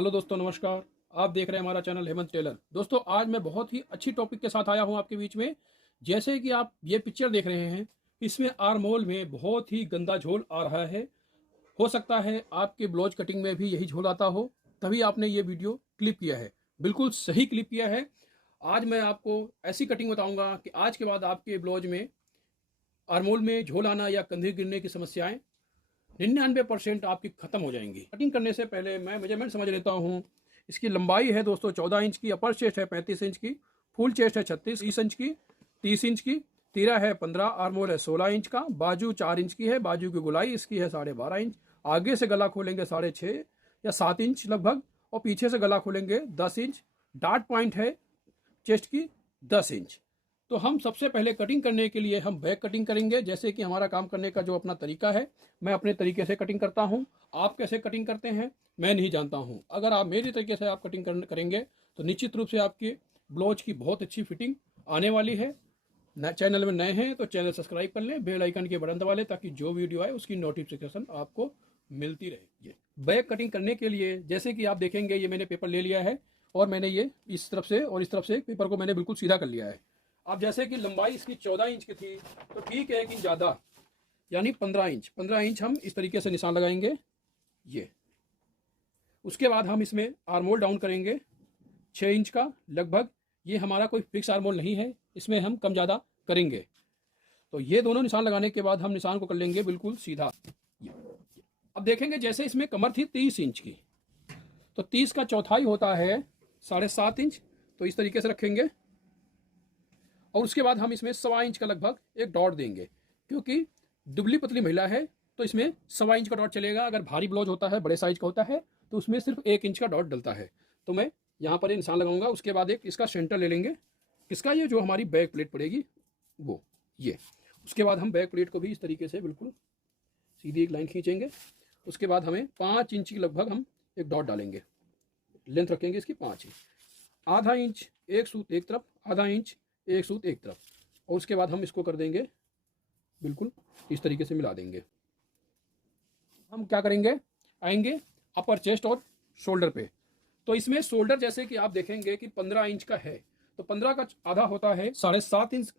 Hello दोस्तों, नमस्कार। आप देख रहे हैं हमारा चैनल हेमंत टेलर। दोस्तों, आज मैं बहुत ही अच्छी टॉपिक के साथ आया हूं आपके बीच में। जैसे कि आप ये पिक्चर देख रहे हैं, इसमें आर्मोल में बहुत ही गंदा झोल आ रहा है। हो सकता है आपके ब्लाउज कटिंग में भी यही झोल आता हो, तभी आपने ये वीडियो क्लिप किया है। बिल्कुल सही क्लिप किया है। आज मैं आपको ऐसी कटिंग बताऊंगा कि आज के बाद आपके ब्लाउज में आर्मोल में झोल आना या कंधे गिरने की समस्याएं 99% आपकी खत्म हो जाएंगी। कटिंग करने से पहले मैं मेजरमेंट समझ लेता हूँ। इसकी लंबाई है दोस्तों 14 इंच की, अपर चेस्ट है 35 इंच की, फुल चेस्ट है 36 इंच की, 30 इंच की, तीरा है 15, आर्मोल है 16 इंच का, बाजू 4 इंच की है, बाजू की गुलाई इसकी है 12.5 इंच। आगे से गला खोलेंगे 6.5 या 7 इंच लगभग, और पीछे से गला खोलेंगे 10 इंच। डार्ट पॉइंट है चेस्ट की 10 इंच। तो हम सबसे पहले कटिंग करने के लिए हम बैक कटिंग करेंगे। जैसे कि हमारा काम करने का जो अपना तरीका है, मैं अपने तरीके से कटिंग करता हूं। आप कैसे कटिंग करते हैं मैं नहीं जानता हूं। अगर आप मेरे तरीके से आप कटिंग करेंगे तो निश्चित रूप से आपके ब्लाउज की बहुत अच्छी फिटिंग आने वाली है। चैनल में नए हैं तो चैनल सब्सक्राइब कर लें, बेल आइकन के बटन दबा लें, ताकि जो वीडियो आए उसकी नोटिफिकेशन आपको मिलती रहे। ये बैक कटिंग करने के लिए जैसे कि आप देखेंगे, ये मैंने पेपर ले लिया है और मैंने ये इस तरफ से और इस तरफ से पेपर को मैंने बिल्कुल सीधा कर लिया है। अब जैसे कि लंबाई इसकी 14 इंच की थी, तो ठीक है, 1 इंच ज़्यादा यानी 15 इंच हम इस तरीके से निशान लगाएंगे। ये उसके बाद हम इसमें आर्मोल डाउन करेंगे 6 इंच का लगभग। ये हमारा कोई फिक्स आर्मोल नहीं है, इसमें हम कम ज़्यादा करेंगे। तो ये दोनों निशान लगाने के बाद हम निशान को कर लेंगे बिल्कुल सीधा। अब देखेंगे, जैसे इसमें कमर थी 30 इंच की, तो 30 का चौथाई होता है 7.5 इंच, तो इस तरीके से रखेंगे। और उसके बाद हम इसमें 1.25 इंच का लगभग एक डॉट देंगे, क्योंकि दुबली पतली महिला है तो इसमें 1.25 इंच का डॉट चलेगा। अगर भारी ब्लाउज होता है, बड़े साइज का होता है, तो उसमें सिर्फ 1 इंच का डॉट डलता है। तो मैं यहाँ पर ये निशान लगाऊंगा। उसके बाद एक इसका सेंटर ले लेंगे, इसका ये जो हमारी बैक प्लेट पड़ेगी वो ये। उसके बाद हम बैक प्लेट को भी इस तरीके से बिल्कुल सीधी एक लाइन खींचेंगे। उसके बाद हमें 5 इंच की लगभग हम एक डॉट डालेंगे। लेंथ रखेंगे इसकी 5 इंच, आधा इंच एक सूत एक तरफ, आधा इंच एक सूत एक तरफ। और उसके बाद हम इसको कर देंगे बिल्कुल इस तरीके से मिला देंगे। हम क्या करेंगे, आएंगे अपर चेस्ट और शोल्डर पे। तो इसमें शोल्डर जैसे कि आप देखेंगे कि 15 इंच का है, तो 15 का आधा होता है 7.5 इंच,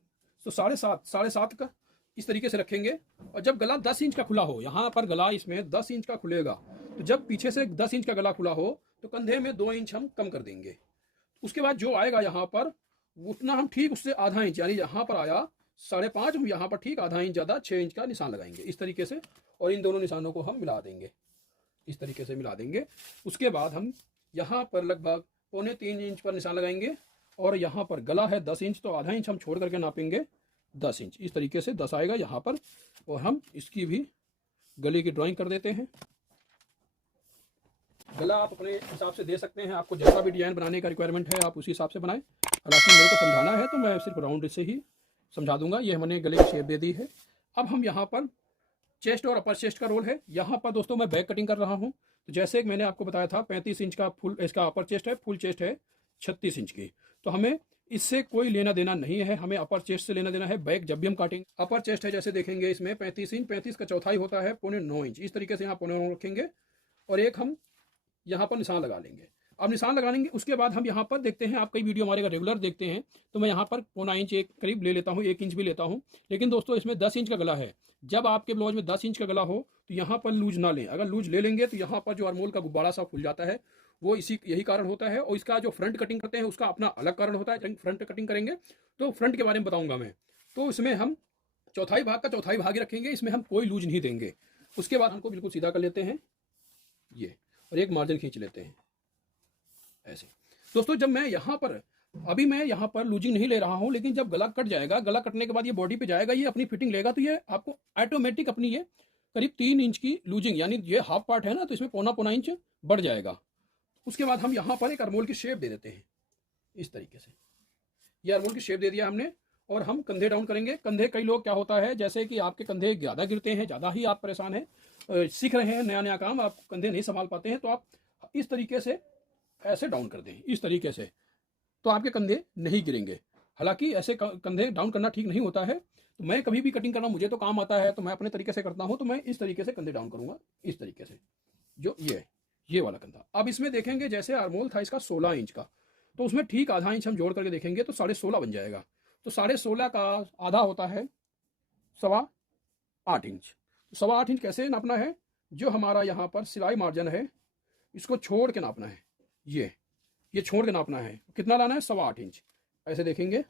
तो 7.5 का इस तरीके से रखेंगे। और जब गला 10 इंच का खुला हो, यहाँ पर गला इसमें 10 इंच का खुलेगा, तो जब पीछे से 10 इंच का गला खुला हो तो कंधे में 2 इंच हम कम कर देंगे। उसके बाद जो आएगा यहाँ पर उतना हम ठीक उससे आधा इंच, यानी यहाँ पर आया 5.5, हम यहाँ पर ठीक आधा इंच ज़्यादा 6 इंच का निशान लगाएंगे इस तरीके से। और इन दोनों निशानों को हम मिला देंगे, इस तरीके से मिला देंगे। उसके बाद हम यहाँ पर लगभग 2.25 इंच पर निशान लगाएंगे। और यहाँ पर गला है 10 इंच, तो आधा इंच हम छोड़ करके नापेंगे 10 इंच, इस तरीके से 10 आएगा यहाँ पर। और हम इसकी भी गले की ड्राइंग कर देते हैं। गला आप अपने हिसाब से दे सकते हैं, आपको जैसा भी डिजाइन बनाने का रिक्वायरमेंट है आप उसी हिसाब से बनाएं। हालांकि मेरे को समझाना है तो मैं सिर्फ राउंड से ही समझा दूंगा। ये हमने गले की शेप दे दी है। अब हम यहाँ पर चेस्ट और अपर चेस्ट का रोल है। यहाँ पर दोस्तों मैं बैक कटिंग कर रहा हूँ। तो जैसे कि मैंने आपको बताया था 35 इंच का फुल इसका अपर चेस्ट है, फुल चेस्ट है 36 इंच की। तो हमें इससे कोई लेना देना नहीं है, हमें अपर चेस्ट से लेना देना है। बैक जब भी हम काटेंगे, अपर चेस्ट है जैसे देखेंगे इसमें 35 इंच, 35 का चौथाई होता है 9.25 इंच। इस तरीके से यहाँ 9.25 रखेंगे और एक हम यहाँ पर निशान लगा लेंगे। अब निशान लगा लेंगे, उसके बाद हम यहाँ पर देखते हैं, आप कई वीडियो हमारे रेगुलर देखते हैं, तो मैं यहाँ पर 0.25 इंच एक करीब ले लेता हूँ, 1 इंच भी लेता हूँ। लेकिन दोस्तों इसमें 10 इंच का गला है। जब आपके ब्लाउज में 10 इंच का गला हो तो यहाँ पर लूज ना लें। अगर लूज ले लेंगे तो यहाँ पर जो आर्मोल का गुब्बारा सा फूल जाता है, वो यही कारण होता है। और इसका जो फ्रंट कटिंग करते हैं उसका अपना अलग कारण होता है। फ्रंट कटिंग करेंगे तो फ्रंट के बारे में बताऊंगा मैं। तो इसमें हम चौथाई भाग का चौथाई भाग ही रखेंगे, इसमें हम कोई लूज नहीं देंगे। उसके बाद हमको बिल्कुल सीधा कर लेते हैं ये, और एक मार्जिन खींच लेते हैं ऐसे। दोस्तों जब मैं यहाँ पर अभी मैं यहाँ पर लूजिंग नहीं ले रहा हूँ, लेकिन जब गला कट जाएगा, गला कटने के बाद ये बॉडी पे जाएगा, ये अपनी फिटिंग लेगा, तो ये आपको ऑटोमेटिक अपनी ये करीब 3 इंच की लूजिंग, यानी ये हाफ पार्ट है ना, तो इसमें 0.25 इंच बढ़ जाएगा। उसके बाद हम यहाँ पर एक आर्मोल की शेप दे देते हैं इस तरीके से। ये आर्मोल की शेप दे दिया हमने। और हम कंधे डाउन करेंगे। कंधे कई लोग क्या होता है, जैसे कि आपके कंधे ज़्यादा गिरते हैं, ज़्यादा ही आप परेशान हैं, सीख रहे हैं नया नया काम, आप कंधे नहीं संभाल पाते हैं, तो आप इस तरीके से ऐसे डाउन कर दें इस तरीके से, तो आपके कंधे नहीं गिरेंगे। हालांकि ऐसे कंधे डाउन करना ठीक नहीं होता है। तो मैं कभी भी कटिंग करना मुझे तो काम आता है, तो मैं अपने तरीके से करता हूं। तो मैं इस तरीके से कंधे डाउन करूंगा इस तरीके से, जो ये है। ये वाला कंधा। अब इसमें देखेंगे जैसे आर्मोल था इसका 16 इंच का, तो उसमें ठीक आधा इंच हम जोड़ करके देखेंगे तो 16.5 बन जाएगा। तो 16.5 का आधा होता है 8.25 इंच। तो 8.25 इंच कैसे नापना है, जो हमारा यहाँ पर सिलाई मार्जिन है इसको छोड़ के नापना है, ये छोड़ के नापना है। कितना लाना है, 8.25 इंच। ऐसे देखेंगे,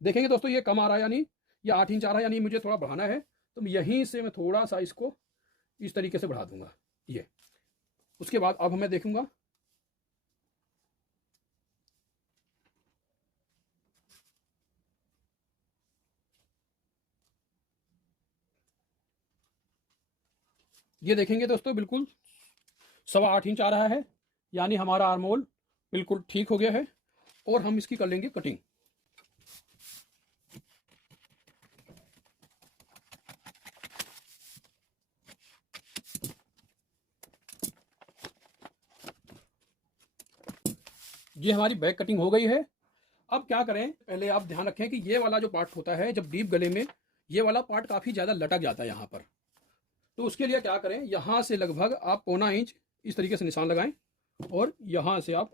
देखेंगे दोस्तों ये कम आ रहा है, यानी ये 8 इंच आ रहा है, यानी मुझे थोड़ा बढ़ाना है। तो यहीं से मैं थोड़ा सा इसको इस तरीके से बढ़ा दूंगा ये। उसके बाद अब मैं देखूंगा, ये देखेंगे दोस्तों बिल्कुल 8.25 इंच आ रहा है, यानी हमारा आर्मोल बिल्कुल ठीक हो गया है। और हम इसकी कर लेंगे कटिंग। ये हमारी बैक कटिंग हो गई है। अब क्या करें, पहले आप ध्यान रखें कि ये वाला जो पार्ट होता है जब डीप गले में, ये वाला पार्ट काफ़ी ज़्यादा लटक जाता है यहाँ पर। तो उसके लिए क्या करें, यहाँ से लगभग आप 1.25 इंच इस तरीके से निशान लगाएं और यहाँ से आप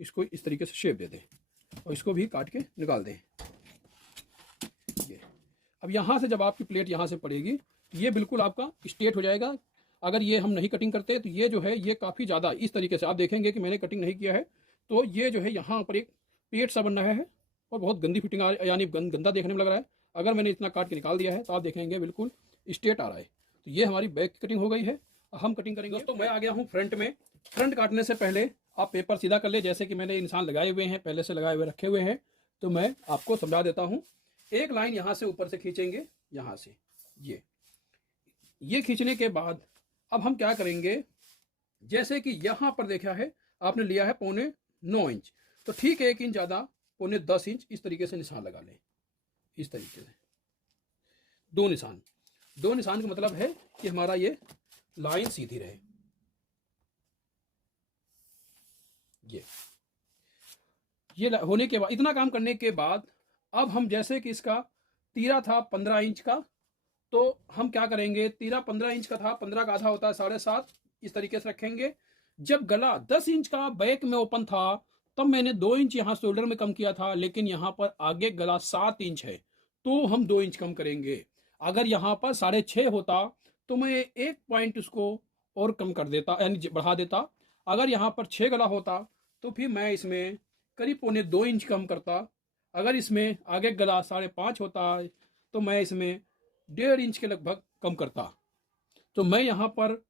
इसको इस तरीके से शेप दे दें और इसको भी काट के निकाल दें। ये अब यहाँ से जब आपकी प्लेट यहाँ से पड़ेगी, ये बिल्कुल आपका स्ट्रेट हो जाएगा। अगर ये हम नहीं कटिंग करते तो ये जो है ये काफ़ी ज़्यादा इस तरीके से, आप देखेंगे कि मैंने कटिंग नहीं किया है तो ये जो है यहाँ पर एक पेट सा बन रहा है और बहुत गंदी फिटिंग आ रही, यानी गंदा देखने में लग रहा है। अगर मैंने इतना काट के निकाल दिया है तो आप देखेंगे बिल्कुल स्ट्रेट आ रहा है। तो ये हमारी बैक की कटिंग हो गई है। हम कटिंग करेंगे दोस्तों। मैं आ गया हूँ फ्रंट में। फ्रंट काटने से पहले आप पेपर सीधा कर ले, जैसे कि मैंने निशान लगाए हुए हैं, पहले से लगाए हुए रखे हुए हैं। तो मैं आपको समझा देता हूँ। एक लाइन यहाँ से ऊपर से खींचेंगे, यहाँ से ये खींचने के बाद अब हम क्या करेंगे, जैसे कि यहाँ पर देखा है आपने लिया है 8.25 इंच, तो ठीक 1 इंच ज़्यादा 8.10 इंच इस तरीके से निशान लगा लें। इस तरीके से दो निशान का मतलब है कि हमारा ये लाइन सीधी रहे। ये होने के बाद, इतना काम करने के बाद अब हम जैसे कि इसका तीरा था 15 इंच का, तो हम क्या करेंगे, तीरा 15 इंच का था, 15 का आधा होता है 7.5, इस तरीके से रखेंगे। जब गला 10 इंच का बैक में ओपन था तब मैंने 2 इंच यहाँ शोल्डर में कम किया था, लेकिन यहाँ पर आगे गला 7 इंच है तो हम 2 इंच कम करेंगे। अगर यहाँ पर 6.5 होता तो मैं 1 पॉइंट उसको और कम कर देता, यानी बढ़ा देता। अगर यहाँ पर 6 गला होता तो फिर मैं इसमें करीब 2.25 इंच कम करता। अगर इसमें आगे गला 5.5 होता तो मैं इसमें 1.5 इंच के लगभग कम करता। तो मैं यहाँ पर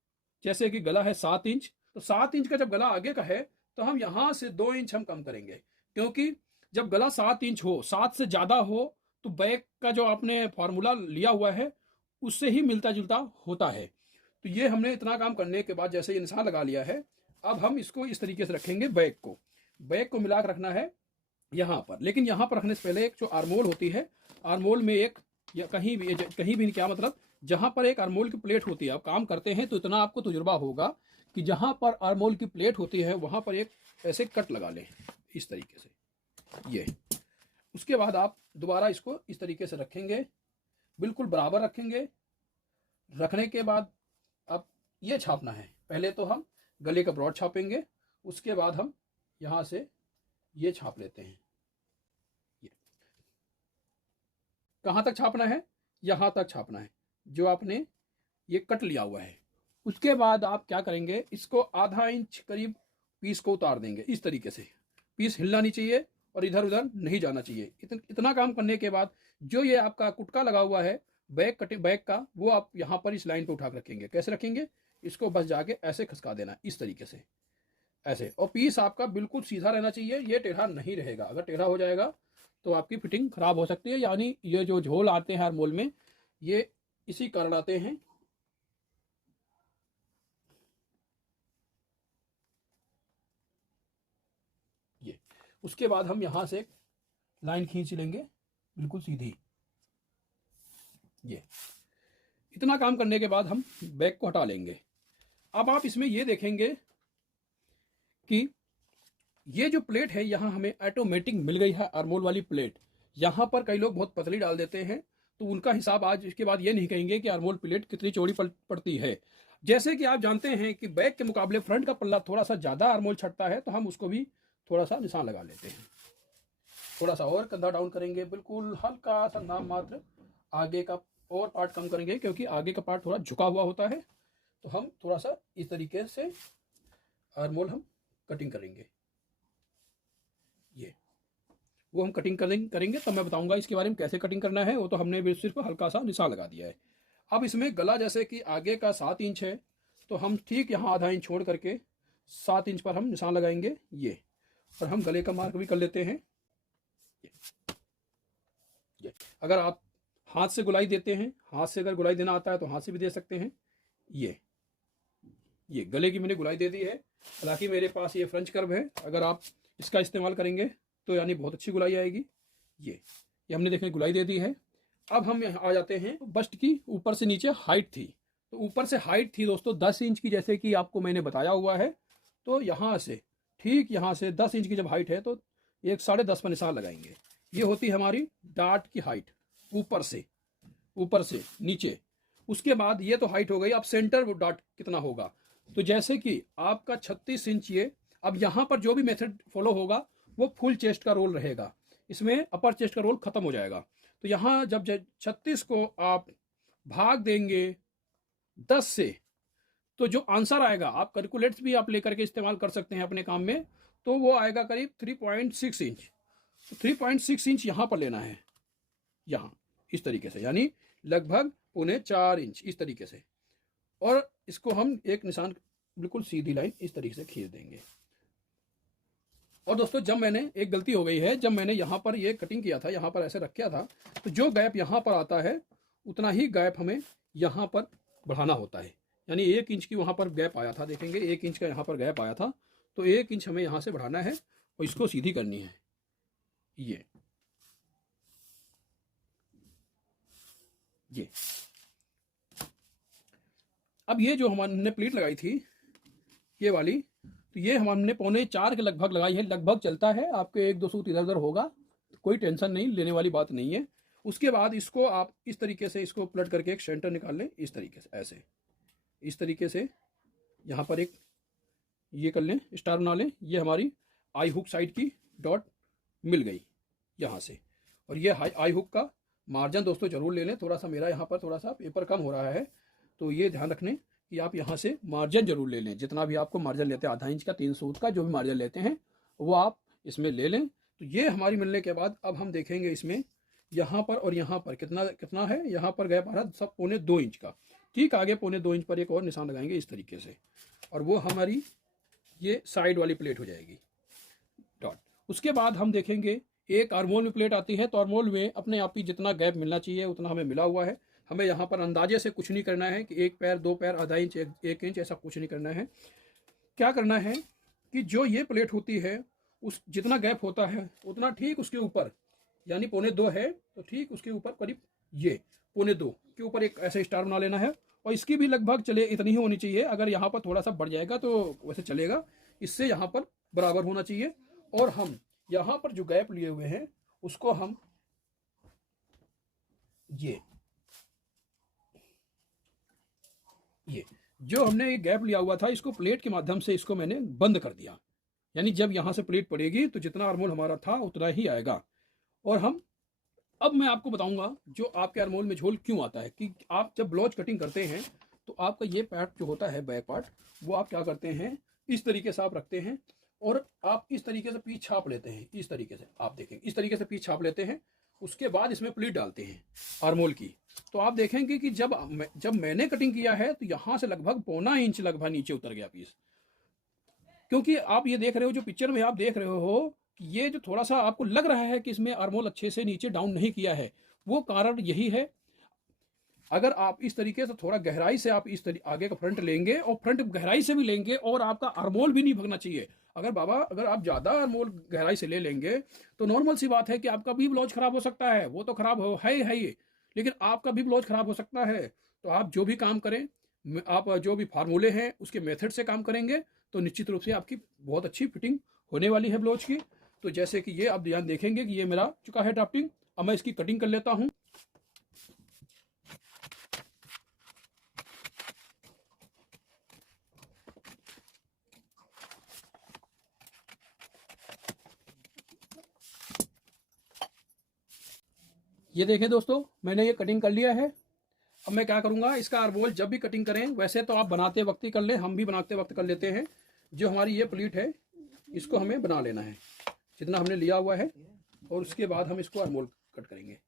जैसे कि गला है 7 इंच, तो 7 इंच का जब गला आगे का है तो हम यहाँ से 2 इंच हम कम करेंगे, क्योंकि जब गला 7 इंच हो, 7 से ज़्यादा हो तो बैक का जो आपने फार्मूला लिया हुआ है उससे ही मिलता जुलता होता है। तो ये हमने इतना काम करने के बाद जैसे ये निशान लगा लिया है, अब हम इसको इस तरीके से रखेंगे। बैक को मिला कर रखना है यहाँ पर, लेकिन यहाँ पर रखने से पहले एक जो आर्मोल होती है, आर्मोल में एक या कहीं भी क्या मतलब, जहां पर एक आर्मोल की प्लेट होती है, आप काम करते हैं तो इतना आपको तजुर्बा होगा कि जहां पर आर्मोल की प्लेट होती है वहां पर एक ऐसे कट लगा लें इस तरीके से। ये उसके बाद आप दोबारा इसको इस तरीके से रखेंगे, बिल्कुल बराबर रखेंगे। रखने के बाद अब ये छापना है, पहले तो हम गले का ब्रॉड छापेंगे, उसके बाद हम यहाँ से ये छाप लेते हैं। ये कहाँ तक छापना है, यहाँ तक छापना है जो आपने ये कट लिया हुआ है। उसके बाद आप क्या करेंगे, इसको आधा इंच करीब पीस को उतार देंगे इस तरीके से। पीस हिलना नहीं चाहिए और इधर उधर नहीं जाना चाहिए। इतना काम करने के बाद जो ये आपका कुटका लगा हुआ है बैक का, वो आप यहाँ पर इस लाइन पे उठा कर रखेंगे। कैसे रखेंगे, इसको बस जाके ऐसे खसका देना इस तरीके से, ऐसे। और पीस आपका बिल्कुल सीधा रहना चाहिए, ये टेढ़ा नहीं रहेगा। अगर टेढ़ा हो जाएगा तो आपकी फिटिंग खराब हो सकती है, यानी ये जो झोल आते हैं आर्मोल में ये इसी कारण आते हैं। ये उसके बाद हम यहां से लाइन खींच लेंगे बिल्कुल सीधी। ये इतना काम करने के बाद हम बैक को हटा लेंगे। अब आप इसमें ये देखेंगे कि ये जो प्लेट है यहाँ हमें ऑटोमेटिक मिल गई है, आर्मोल वाली प्लेट। यहाँ पर कई लोग बहुत पतली डाल देते हैं, तो उनका हिसाब आज इसके बाद ये नहीं कहेंगे कि आर्मोल प्लेट कितनी चौड़ी पड़ती है। जैसे कि आप जानते हैं कि बैक के मुकाबले फ्रंट का पल्ला थोड़ा सा ज़्यादा आर्मोल छटता है, तो हम उसको भी थोड़ा सा निशान लगा लेते हैं। थोड़ा सा और कंधा डाउन करेंगे, बिल्कुल हल्का सा नाम मात्र आगे का और पार्ट कम करेंगे, क्योंकि आगे का पार्ट थोड़ा झुका हुआ होता है। तो हम थोड़ा सा इस तरीके से आर्मोल हम कटिंग करेंगे। ये वो हम कटिंग करेंगे तब मैं बताऊंगा इसके बारे में कैसे कटिंग करना है। वो तो हमने भी सिर्फ हल्का सा निशान लगा दिया है। अब इसमें गला जैसे कि आगे का 7 इंच है, तो हम ठीक यहाँ आधा इंच छोड़ करके 7 इंच पर हम निशान लगाएंगे ये, और हम गले का मार्क भी कर लेते हैं। ये अगर आप हाथ से गुलाई देते हैं, हाथ से अगर गुलाई देना आता है तो हाथ से भी दे सकते हैं। ये गले की मैंने गुलाई दे दी है। हालांकि मेरे पास ये फ्रेंच कर्व है, अगर आप इसका इस्तेमाल करेंगे तो यानी बहुत अच्छी गुलाई आएगी। ये हमने देखें गुलाई दे दी है। अब हम यहाँ आ जाते हैं बस्ट की ऊपर से नीचे हाइट थी, तो ऊपर से हाइट थी दोस्तों 10 इंच की, जैसे कि आपको मैंने बताया हुआ है। तो यहाँ से ठीक यहाँ से 10 इंच की जब हाइट है तो एक 10.5 पर निशान लगाएंगे। ये होती है हमारी डार्ट की हाइट ऊपर से नीचे। उसके बाद ये तो हाइट हो गई। अब सेंटर डार्ट कितना होगा, तो जैसे कि आपका 36 इंच ये, अब यहाँ पर जो भी मेथड फॉलो होगा वो फुल चेस्ट का रोल रहेगा, इसमें अपर चेस्ट का रोल खत्म हो जाएगा। तो यहाँ जब 36 को आप भाग देंगे 10 से, तो जो आंसर आएगा, आप कैलकुलेटर्स भी आप लेकर के इस्तेमाल कर सकते हैं अपने काम में, तो वो आएगा करीब 3.6 इंच। तो 3.6 इंच यहाँ पर लेना है, यहाँ इस तरीके से, यानी लगभग 3.25 इंच इस तरीके से। और इसको हम एक निशान बिल्कुल सीधी लाइन इस तरीके से खींच देंगे। और दोस्तों जब मैंने एक गलती हो गई है, जब मैंने यहाँ पर ये कटिंग किया था, यहाँ पर ऐसे रख किया था, तो जो गैप यहाँ पर आता है उतना ही गैप हमें यहाँ पर बढ़ाना होता है। यानी 1 इंच की वहाँ पर गैप आया था, देखेंगे 1 इंच का यहाँ पर गैप आया था, तो 1 इंच हमें यहाँ से बढ़ाना है और इसको सीधी करनी है। ये अब ये जो हमने प्लेट लगाई थी ये वाली, तो ये हमने 3.25 के लगभग लगाई है। लगभग चलता है, आपके 1-2 सूत इधर उधर होगा, कोई टेंशन नहीं लेने वाली बात नहीं है। उसके बाद इसको आप इस तरीके से इसको पलट करके एक सेंटर निकाल लें, इस तरीके से, ऐसे इस तरीके से यहाँ पर एक ये कर लें, स्टार बना लें। ये हमारी आई हुक साइड की डॉट मिल गई यहाँ से। और ये आई हुक का मार्जिन दोस्तों जरूर ले लें। थोड़ा सा मेरा यहाँ पर थोड़ा सा पेपर कम हो रहा है, तो ये ध्यान रखने कि आप यहाँ से मार्जिन जरूर ले लें। जितना भी आपको मार्जिन लेते हैं, आधा इंच का 3 सूत का जो भी मार्जिन लेते हैं वो आप इसमें ले लें। तो ये हमारी मिलने के बाद अब हम देखेंगे इसमें यहाँ पर और यहाँ पर कितना है। यहाँ पर गैप आ रहा है सब 2.25 इंच का। ठीक आगे 2.25 इंच पर एक और निशान लगाएंगे इस तरीके से, और वो हमारी ये साइड वाली प्लेट हो जाएगी डॉट। उसके बाद हम देखेंगे एक आर्मोल में प्लेट आती है, तो आर्मोल में अपने आप ही जितना गैप मिलना चाहिए उतना हमें मिला हुआ है। हमें यहाँ पर अंदाजे से कुछ नहीं करना है कि 1 पैर 2 पैर आधा इंच 1 इंच ऐसा कुछ नहीं करना है। क्या करना है कि जो ये प्लेट होती है उस जितना गैप होता है उतना ठीक उसके ऊपर, यानी 2.25 है तो ठीक उसके ऊपर करीब ये 2.25 के ऊपर एक ऐसे स्टार बना लेना है। और इसकी भी लगभग चले इतनी ही होनी चाहिए। अगर यहाँ पर थोड़ा सा बढ़ जाएगा तो वैसे चलेगा, इससे यहाँ पर बराबर होना चाहिए। और हम यहाँ पर जो गैप लिए हुए हैं उसको हम ये जो हमने एक गैप लिया हुआ था इसको प्लेट के माध्यम से इसको मैंने बंद कर दिया। यानी जब यहाँ से प्लेट पड़ेगी तो जितना आर्मोल हमारा था उतना ही आएगा। और हम अब मैं आपको बताऊंगा जो आपके आर्मोल में झोल क्यों आता है, कि आप जब ब्लाउज कटिंग करते हैं तो आपका ये पार्ट जो होता है बैक पार्ट, वो आप क्या करते हैं इस तरीके से आप रखते हैं और आप इस तरीके से पीछ छाप लेते हैं। इस तरीके से आप देखेंगे, इस तरीके से पीछ छाप लेते हैं। उसके बाद इसमें प्लीट डालते हैं आर्मोल की। तो आप देखेंगे कि जब मैंने कटिंग किया है तो यहाँ से लगभग 1.25 इंच लगभग नीचे उतर गया पीस। क्योंकि आप ये देख रहे हो, जो पिक्चर में आप देख रहे हो कि ये जो थोड़ा सा आपको लग रहा है कि इसमें आर्मोल अच्छे से नीचे डाउन नहीं किया है, वो कारण यही है। अगर आप इस तरीके से थोड़ा गहराई से आप इस तरीके आगे का फ्रंट लेंगे और फ्रंट गहराई से भी लेंगे और आपका आर्मोल भी नहीं भगना चाहिए। अगर आप ज़्यादा आर्मोल गहराई से ले लेंगे तो नॉर्मल सी बात है कि आपका भी ब्लाउज खराब हो सकता है। वो तो खराब है ही, लेकिन आपका भी ब्लाउज खराब हो सकता है। तो आप जो भी काम करें, आप जो भी फार्मूले हैं उसके मेथड से काम करेंगे तो निश्चित रूप से आपकी बहुत अच्छी फिटिंग होने वाली है ब्लाउज की। तो जैसे कि ये आप ध्यान देखेंगे कि ये मेरा चुका है ड्राफ्टिंग। अब मैं इसकी कटिंग कर लेता हूँ। ये देखें दोस्तों, मैंने ये कटिंग कर लिया है। अब मैं क्या करूँगा, इसका आर्मोल जब भी कटिंग करें, वैसे तो आप बनाते वक्त ही कर लें, हम भी बनाते वक्त कर लेते हैं। जो हमारी ये प्लीट है इसको हमें बना लेना है जितना हमने लिया हुआ है, और उसके बाद हम इसको आर्मोल कट करेंगे।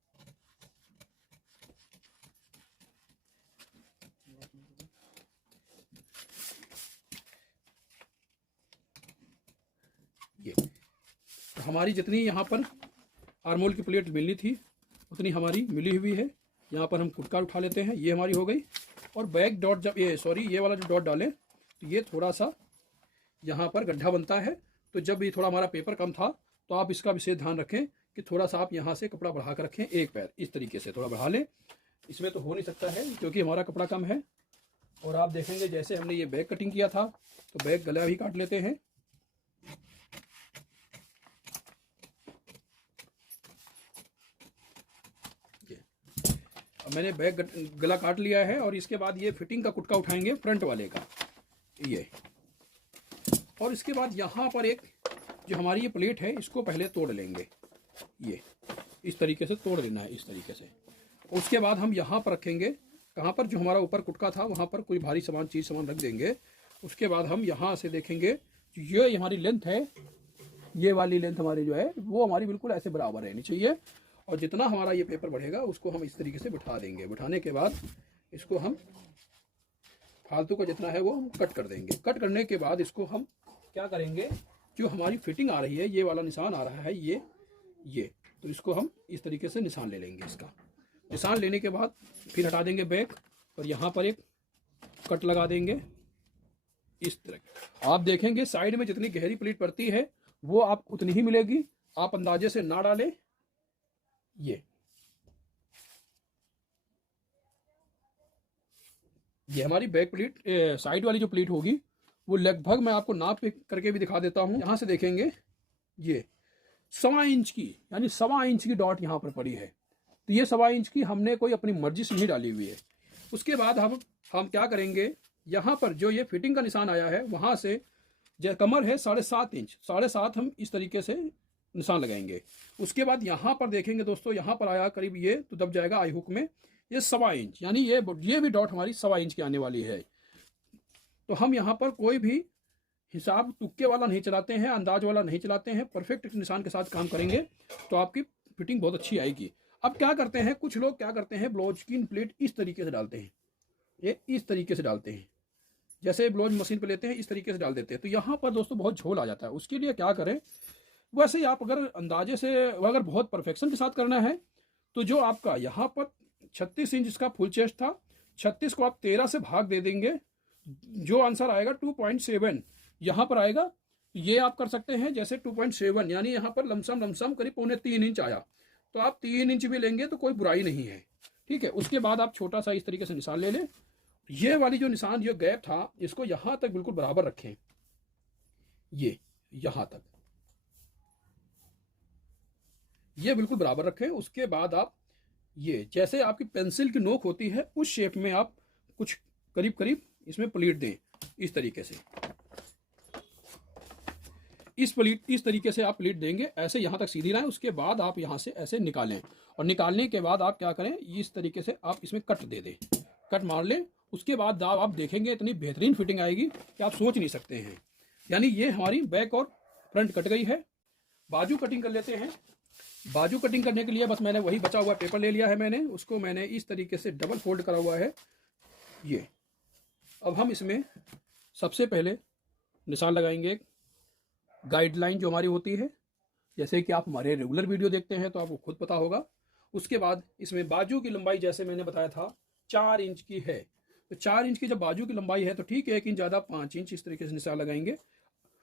ये तो हमारी जितनी यहाँ पर आर्मोल की प्लेट मिलनी थी उतनी हमारी मिली हुई है। यहाँ पर हम कुटका उठा लेते हैं, ये हमारी हो गई। और बैक डॉट जब ये वाला जो डॉट डालें तो ये थोड़ा सा यहाँ पर गड्ढा बनता है, तो जब ये थोड़ा हमारा पेपर कम था तो आप इसका विशेष ध्यान रखें कि थोड़ा सा आप यहाँ से कपड़ा बढ़ा कर रखें, एक पैर इस तरीके से थोड़ा बढ़ा लें। इसमें तो हो नहीं सकता है क्योंकि हमारा कपड़ा कम है। और आप देखेंगे जैसे हमने ये बैक कटिंग किया था तो बैक गला भी काट लेते हैं। मैंने बैक गला काट लिया है और इसके बाद ये फिटिंग का कुटका उठाएंगे फ्रंट वाले का ये। और इसके बाद यहाँ पर एक जो हमारी ये प्लेट है इसको पहले तोड़ लेंगे, ये इस तरीके से तोड़ देना है इस तरीके से। उसके बाद हम यहाँ पर रखेंगे, कहाँ पर जो हमारा ऊपर कुटका था वहाँ पर कोई भारी सामान सामान रख देंगे। उसके बाद हम यहाँ से देखेंगे ये हमारी लेंथ है, ये वाली लेंथ हमारी जो है वो हमारी बिल्कुल ऐसे बराबर रहनी चाहिए। और जितना हमारा ये पेपर बढ़ेगा उसको हम इस तरीके से बिठा देंगे। बिठाने के बाद इसको हम फालतू का जितना है वो हम कट कर देंगे। कट करने के बाद इसको हम क्या करेंगे, जो हमारी फिटिंग आ रही है ये वाला निशान आ रहा है ये तो इसको हम इस तरीके से निशान ले लेंगे। इसका निशान लेने के बाद फिर हटा देंगे बैक और यहाँ पर एक कट लगा देंगे इस तरह। आप देखेंगे साइड में जितनी गहरी प्लीट पड़ती है वो आप उतनी ही मिलेगी, आप अंदाजे से ना डालें। ये हमारी बैक प्लीट साइड वाली जो प्लीट होगी वो लगभग मैं आपको नाप करके भी दिखा देता हूं। यहां से देखेंगे ये 1.25 इंच की, यानी 1.25 इंच की डॉट यहां पर पड़ी है। तो ये 1.25 इंच की हमने कोई अपनी मर्जी से नहीं डाली हुई है। उसके बाद हम क्या करेंगे, यहाँ पर जो ये फिटिंग का निशान आया है वहां से जो कमर है 7.5 इंच, 7.5 हम इस तरीके से निशान लगाएंगे। उसके बाद यहाँ पर देखेंगे दोस्तों, यहाँ पर आया करीब ये तो दब जाएगा आई हुक में ये 1.25 इंच, यानी ये भी डॉट हमारी 1.25 इंच की आने वाली है। तो हम यहाँ पर कोई भी हिसाब तुक्के वाला नहीं चलाते हैं, अंदाज वाला नहीं चलाते हैं, परफेक्ट निशान के साथ काम करेंगे तो आपकी फिटिंग बहुत अच्छी आएगी। अब क्या करते हैं, कुछ लोग क्या करते हैं, ब्लाउज की प्लेट इस तरीके से डालते हैं, ये इस तरीके से डालते हैं, जैसे ब्लाउज मशीन पे लेते हैं इस तरीके से डाल देते हैं। तो यहाँ पर दोस्तों बहुत झोल आ जाता है। उसके लिए क्या करें, वैसे ही आप अगर अंदाजे से अगर बहुत परफेक्शन के साथ करना है तो जो आपका यहाँ पर 36 इंच इसका फुल चेस्ट था, 36 को आप 13 से भाग दे देंगे, जो आंसर आएगा 2.7 यहाँ पर आएगा। ये आप कर सकते हैं जैसे 2.7, यानी यहाँ पर लमसम करीब 2.25 इंच आया, तो आप 3 इंच भी लेंगे तो कोई बुराई नहीं है, ठीक है। उसके बाद आप छोटा सा इस तरीके से निशान ले लें। ये वाली जो निशान जो गैप था इसको यहाँ तक बिल्कुल बराबर रखें, ये यहाँ तक ये बिल्कुल बराबर रखें। उसके बाद आप ये जैसे आपकी पेंसिल की नोक होती है उस शेप में आप कुछ करीब करीब इसमें प्लीट दें इस तरीके से, इस तरीके से आप प्लीट देंगे, ऐसे यहाँ तक सीधी लाएं। उसके बाद आप यहाँ से ऐसे निकालें और निकालने के बाद आप क्या करें, इस तरीके से आप इसमें कट दे दें, कट मार लें। उसके बाद आप देखेंगे इतनी बेहतरीन फिटिंग आएगी कि आप सोच नहीं सकते हैं। यानी ये हमारी बैक और फ्रंट कट गई है। बाजू कटिंग कर लेते हैं। बाजू कटिंग करने के लिए बस मैंने वही बचा हुआ पेपर ले लिया है, मैंने उसको मैंने इस तरीके से डबल फोल्ड करा हुआ है ये। अब हम इसमें सबसे पहले निशान लगाएंगे, गाइडलाइन जो हमारी होती है, जैसे कि आप हमारे रेगुलर वीडियो देखते हैं तो आपको खुद पता होगा। उसके बाद इसमें बाजू की लंबाई जैसे मैंने बताया था 4 इंच की है, तो 4 इंच की जब बाजू की लंबाई है तो ठीक है, 1 इंच ज़्यादा 5 इंच इस तरीके से निशान लगाएंगे।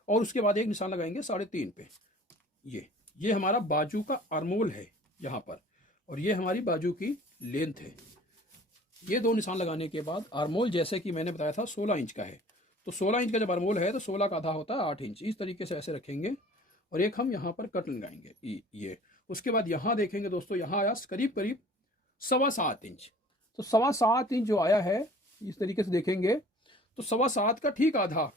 और उसके बाद एक निशान लगाएंगे 3.5 पे। ये हमारा बाजू का आर्मोल है यहाँ पर, और ये हमारी बाजू की लेंथ है। ये दो निशान लगाने के बाद आर्मोल जैसे कि मैंने बताया था 16 इंच का है, तो 16 इंच का जब आर्मोल है तो 16 का आधा होता है 8 इंच। इस तरीके से ऐसे रखेंगे और एक हम यहाँ पर कट लगाएंगे ये। उसके बाद यहाँ देखेंगे दोस्तों, यहाँ आया करीब करीब 7.25 इंच। तो 7.25 इंच जो आया है इस तरीके से देखेंगे तो 7.25 का ठीक आधा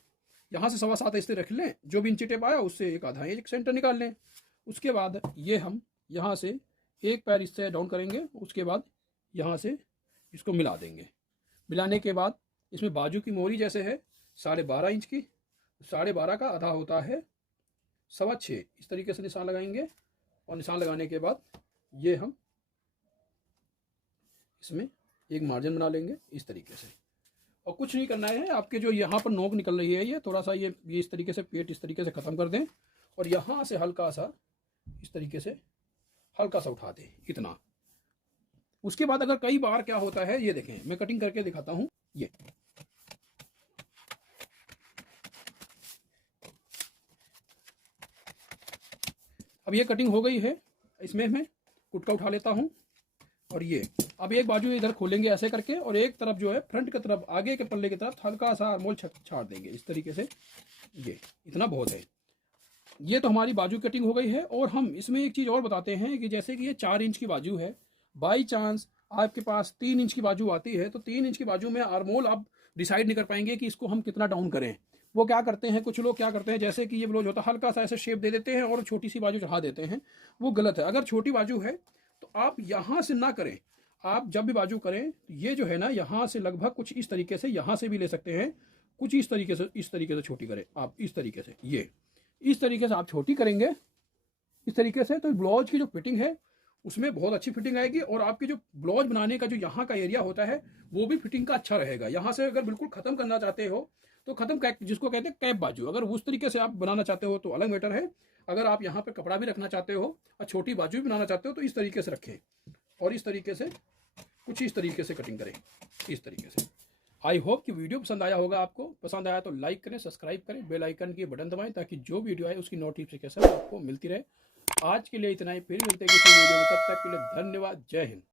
यहाँ से 7.25 ऐसे रख लें, जो भी इंची टेप आया उससे एक आधा एक सेंटर निकाल लें। उसके बाद ये हम यहाँ से एक पैर इससे डाउन करेंगे, उसके बाद यहाँ से इसको मिला देंगे। मिलाने के बाद इसमें बाजू की मोरी जैसे है 12.5 इंच की, 12.5 का आधा होता है 6.25, इस तरीके से निशान लगाएंगे। और निशान लगाने के बाद ये हम इसमें एक मार्जिन बना लेंगे इस तरीके से। और कुछ नहीं करना है, आपके जो यहाँ पर नोक निकल रही है ये थोड़ा सा ये इस तरीके से पेट इस तरीके से ख़त्म कर दें और यहाँ से हल्का सा इस तरीके से हल्का सा उठा दें, इतना। उसके बाद अगर कई बार क्या होता है, ये देखें मैं कटिंग करके दिखाता हूँ। ये अब ये कटिंग हो गई है, इसमें मैं कुटका उठा लेता हूँ। और ये अब एक बाजू इधर खोलेंगे ऐसे करके और एक तरफ जो है फ्रंट की तरफ आगे के पल्ले की तरफ हल्का सा आर्मोल छाड़ देंगे इस तरीके से। ये इतना बहुत है। ये तो हमारी बाजू कटिंग हो गई है। और हम इसमें एक चीज़ और बताते हैं कि जैसे कि ये 4 इंच की बाजू है, बाई चांस आपके पास 3 इंच की बाजू आती है तो 3 इंच की बाजू में आर्मोल आप डिसाइड नहीं कर पाएंगे कि इसको हम कितना डाउन करें। वो क्या करते हैं, कुछ लोग क्या करते हैं, जैसे कि ये ब्लाउज होता है हल्का सा ऐसे शेप दे देते हैं और छोटी सी बाजू चढ़ा देते हैं, वो गलत है। अगर छोटी बाजू है तो आप यहाँ से ना करें, आप जब भी बाजू करें ये जो है ना यहाँ से लगभग कुछ इस तरीके से, यहाँ से भी ले सकते हैं कुछ इस तरीके से छोटी करें आप इस तरीके से। ये इस तरीके से आप छोटी करेंगे इस तरीके से, तो ब्लाउज की जो फिटिंग है उसमें बहुत अच्छी फिटिंग आएगी। और आपकी जो ब्लाउज बनाने का जो यहाँ का एरिया होता है वो भी फिटिंग का अच्छा रहेगा। यहाँ से अगर बिल्कुल ख़त्म करना चाहते हो तो ख़त्म जिसको कहते हैं कैप बाजू, अगर उस तरीके से आप बनाना चाहते हो तो अलग मैटर है। अगर आप यहाँ पर कपड़ा भी रखना चाहते हो और छोटी बाजू भी बनाना चाहते हो तो इस तरीके से रखें और इस तरीके से कुछ इस तरीके से कटिंग करें इस तरीके से। आई होप कि वीडियो पसंद आया होगा। आपको पसंद आया तो लाइक करें, सब्सक्राइब करें, बेल आइकन की बटन दबाएं ताकि जो वीडियो आए उसकी नोटिफिकेशन आपको मिलती रहे। आज के लिए इतना ही, फिर मिलते हैं किसी वीडियो में, तब तक के लिए धन्यवाद। जय हिंद।